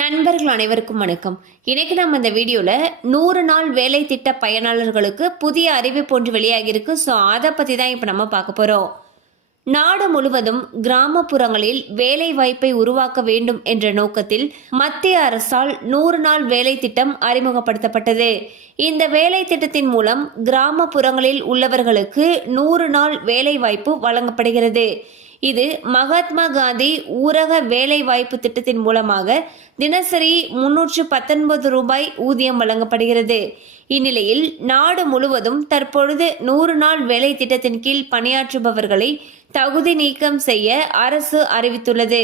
நண்பர்கள் அனைவருக்கும் வணக்கம். இன்னைக்கு நம்ம இந்த வீடியோல 100 நாள் வேலை திட்ட பயனாளர்களுக்கு புதிய அறிவிப்பு ஒன்று வெளியாகிருக்கு. ஸோ அதை பத்தி தான் இப்போ நம்ம பார்க்க போறோம். நாடு முழுவதும் கிராமப்புறங்களில் வேலை வாய்ப்பை உருவாக்க வேண்டும் என்ற நோக்கத்தில் மத்திய அரசால் 100 நாள் வேலை திட்டம் அறிமுகப்படுத்தப்பட்டது. இந்த வேலை திட்டத்தின் மூலம் கிராமப்புறங்களில் உள்ளவர்களுக்கு 100 நாள் வேலை வாய்ப்பு வழங்கப்படுகிறது. இது மகாத்மா காந்தி ஊரக வேலை வாய்ப்பு திட்டத்தின் மூலமாக தினசரி 319 ரூபாய் ஊதியம் வழங்கப்படுகிறது. இந்நிலையில் நாடு முழுவதும் தற்பொழுது 100 நாள் வேலை திட்டத்தின் கீழ் பணியாற்றுபவர்களை தகுதி நீக்கம் செய்ய அரசு அறிவித்துள்ளது.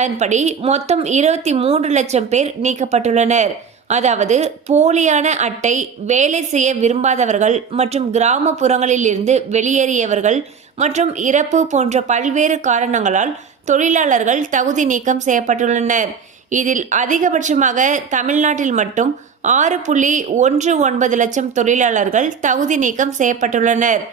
அதன்படி மொத்தம் 23 லட்சம் பேர் நீக்கப்பட்டுள்ளனர். அதாவது போலியான அட்டை, வேலை செய்ய விரும்பாதவர்கள் மற்றும் கிராமப்புறங்களில் இருந்து வெளியேறியவர்கள் மற்றும் இறப்பு போன்ற பல்வேறு காரணங்களால் தொழிலாளர்கள் தகுதி நீக்கம் செய்யப்பட்டுள்ளனர். இதில் அதிகபட்சமாக தமிழ்நாட்டில் மட்டும் 6.19 லட்சம் தொழிலாளர்கள் தகுதி நீக்கம் செய்யப்பட்டுள்ளனர்.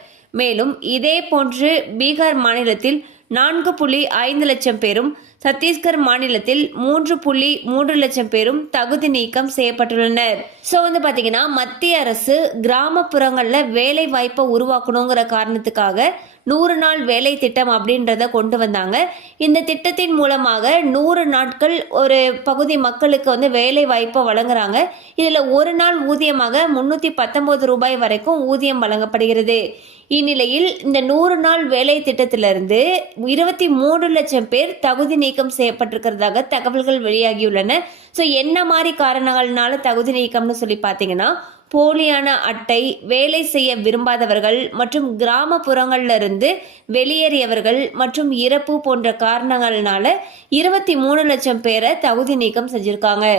மேலும் இதே போன்று பீகார் மாநிலத்தில் 4.5 லட்சம் பேரும், சத்தீஸ்கர் மாநிலத்தில் 3.3 லட்சம் பேரும் தகுதி நீக்கம் செய்யப்பட்டுள்ளனர். ஸோ பாத்தீங்கன்னா மத்திய அரசு கிராமப்புறங்கள்ல வேலை வாய்ப்பை உருவாக்கணுங்கிற காரணத்துக்காக 100 நாள் வேலை திட்டம் அப்படின்றத கொண்டு வந்தாங்க. இந்த திட்டத்தின் மூலமாக 100 நாட்கள் ஒரு பகுதி மக்களுக்கு வேலை வாய்ப்பை வழங்குறாங்க. இதுல ஒரு நாள் ஊதியமாக 319 ரூபாய் வரைக்கும் ஊதியம் வழங்கப்படுகிறது. இந்நிலையில் இந்த 100 நாள் வேலை திட்டத்திலிருந்து 23 லட்சம் பேர் தகுதி நீக்கம் செய்யப்பட்டிருக்கிறதாக தகவல்கள் வெளியாகியுள்ளன. ஸோ என்ன மாதிரி காரணங்கள்னால தகுதி நீக்கம்னு சொல்லி பார்த்தீங்கன்னா, போலியான அட்டை, வேலை செய்ய விரும்பாதவர்கள் மற்றும் கிராமப்புறங்கள்ல இருந்து வெளியேறியவர்கள் மற்றும் இறப்பு போன்ற காரணங்கள்னால 23 லட்சம் பேரை தகுதி நீக்கம் செஞ்சிருக்காங்க.